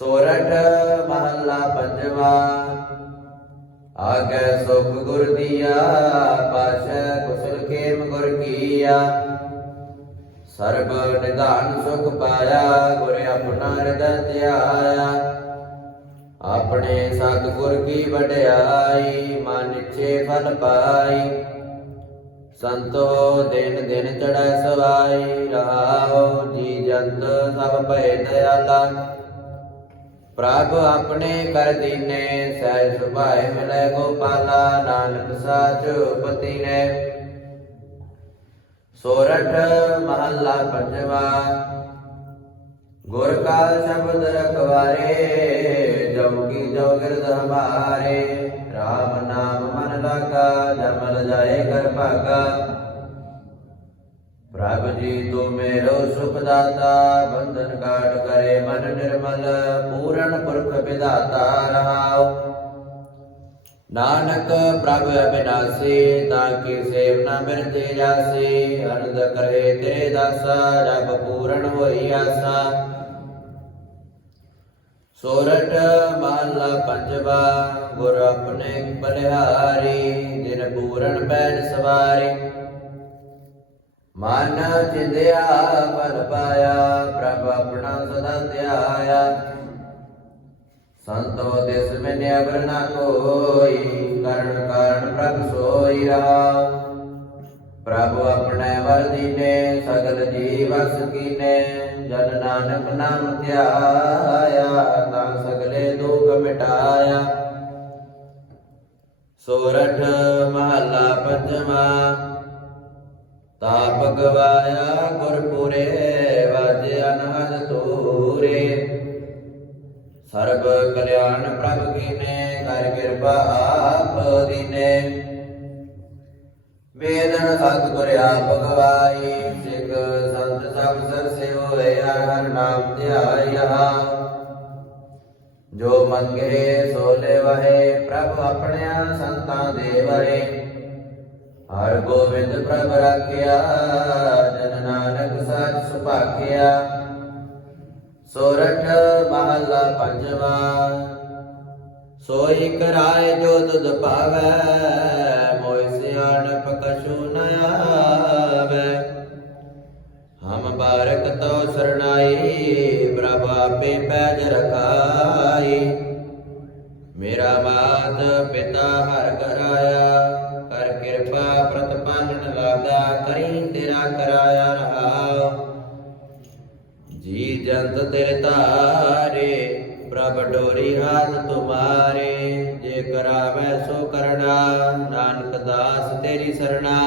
ਸੋਰਠ ਮਹੱਲਾ ਪੰਜਵਾ। ਆਗੈ ਸੁਖ ਗੁਰ ਦੀਆ ਪਾਸ਼ੈ ਕੁਸਲ ਖੇਮ ਗੁਰ ਕੀਆ। ਸਰਬ ਨਿਧਾਨ ਸੁਖ ਪਾਇਆ, ਗੁਰ ਆਪਣਾ ਹਿਰਦੈ ਧਿਆਇਆ। ਆਪਣੇ ਸਤਿਗੁਰ ਕੀ ਵਡਿਆਈ, ਮਨ ਇੱਛੇ ਫਲ ਪਾਈ। ਸੰਤੋ ਦਿਨ ਦਿਨ ਚੜੈ ਸਵਾਈ ਰਹਾਉ ਜੀ ਜੰਤ ਸਭ ਭੈ ਦਇਆਲਾ। ਪ੍ਰਭ ਆਪਣੇ ਕਰ ਦੀਨੇ ਸਹਿ ਸੁਭਾਏ ਮਿਲੈ ਗੋਪਾਲਾ ਨਾਨਕ ਸਾਚ ਪਤੀ ਨੇ ਸੋਰਠ ਮਹੱਲਾ ਪੰਜਵਾ, ਗੁਰ ਕਾ ਸ਼ਬਦ ਰਖਵਾਰੇ ਜਮ ਜੋ ਗਿਰਦ ਹਮਾਰੇ RAM ਨਾਮ ਮਨ ਲਾਗਾ, ਜਮਲ ਜਾਏ ਕਰ ਭਾਗਾ। ਪ੍ਰਭ ਜੀ ਤੂੰ ਮੇਰੋ ਸੁਖ ਦਾਤਾ, ਬੰਧਨ ਕਾਟ ਕਰੇ ਮਨ ਨਿਰਮਲ, ਪੂਰਨ ਪੁਰਖ ਵਿਧਾਤਾ ਰਹਾਉ। ਨਾਨਕ ਪ੍ਰਭ ਅਬਿਨਾਸੀ, ਤਾਂ ਕੀ ਸੇਵ ਨਾ ਮਿਰਤੇ ਜਾਸੀ, ਅਨੰਦ ਕਰੇ ਤੇਰੇ ਦਾਸਾ ਜਬ ਪੂਰਨ ਹੋਈ ਆਸਾ। ਸੋਰਠ ਮਹੱਲਾ ਪੰਜਵਾ, ਗੁਰ ਆਪਣੇ ਬਲਿਹਾਰੀ, ਦਿਨ ਪੂਰਨ ਬੈਨ ਸਵਾਰੀ। ਮਨ ਚਿੰਦਿਆ ਫਲ ਪਾਇਆ, ਪ੍ਰਭ ਆਪਣਾ ਸਦਾ ਧਿਆਇਆ। ਸੰਤੋ ਤਿਸ ਮਿਨ ਅਬਰ ਨਾ ਕੋਈ, ਕਰਨ ਕਾਰਨ ਪ੍ਰਭ ਸੋਈ ਰਹਾ ਪ੍ਰਭ ਆਪਣੇ ਵਰਦੀ ਨੇ ਸਗਲ ਜੀਵਸ ਕੀਨੇ, ਜਨ ਨਾਨਕ ਨਾਮ ਧਿਆਇਆ, ਤਾਂ ਸਗਲੇ ਦੁਖ ਮਿਟਾਇਆ। ਸੋਰਠ ਮਹੱਲਾ ਪੰਜਵਾ ਤਾਪ ਗਵਾਇਆ ਗੁਰਪੁਰੇ ਵਾਜੇ ਅਨਹਦ ਤੂਰੇ ਸਰਬ ਕਲਿਆਣ ਪ੍ਰਭ ਕੀਨੇ, ਕਰ ਕਿਰਪਾ ਆਪ ਦੀਨੇ। ਵੇਦਨ ਸਤਿਗੁਰ ਆਪ ਗਵਾਈ ਸਿੱਖ ਸੰਤ ਸਭ ਸਰਸੇ ਹੋਏ ਹਰ ਨਾਮ ਧਿਆਇਆ। ਜੋ ਮੰਗੇ ਸੋ ਵਹੇ, ਪ੍ਰਭ ਆਪਣਿਆ ਸੰਤਾਂ ਦੇ ਵਰੇ। ਹਰ ਗੋਬਿੰਦ ਪ੍ਰਭ ਰਾਖਿਆ, ਜਨ ਨਾਨਕ ਸੱਚ ਸੁਭਾਖਿਆ। ਸੋਰਠ ਮਹਲਾ ਪੰਜਵਾ, ਸੋਈ ਕਰਾਏ ਜੋ ਤੁਧ ਭਾਵੈ ਮੋਇ ਸਿਆਣਪ ਕਛੂ ਨ ਆਵੈ। ਹਮ ਬਾਰਕ ਤੋ ਸਰਣਾਈ, ਪ੍ਰਭ ਆਪੇ ਪੈਜ ਰਖਾਈ। ਮੇਰਾ ਮਾਤ ਪਿਤਾ ਹਰ ਕਰਾਇਆ ਕਰ ਜੀ ਜੰਤ ਤੇਰੇ ਤਾਰੇ, ਪ੍ਰਭ ਡੋਰੀ ਹਾਥ ਤੁਮਾਰੇ। ਜੇ ਕਰਾਵੈ ਸੋ ਕਰਣਾ, ਨਾਨਕ ਦਾਸ ਤੇਰੀ ਸਰਣਾ।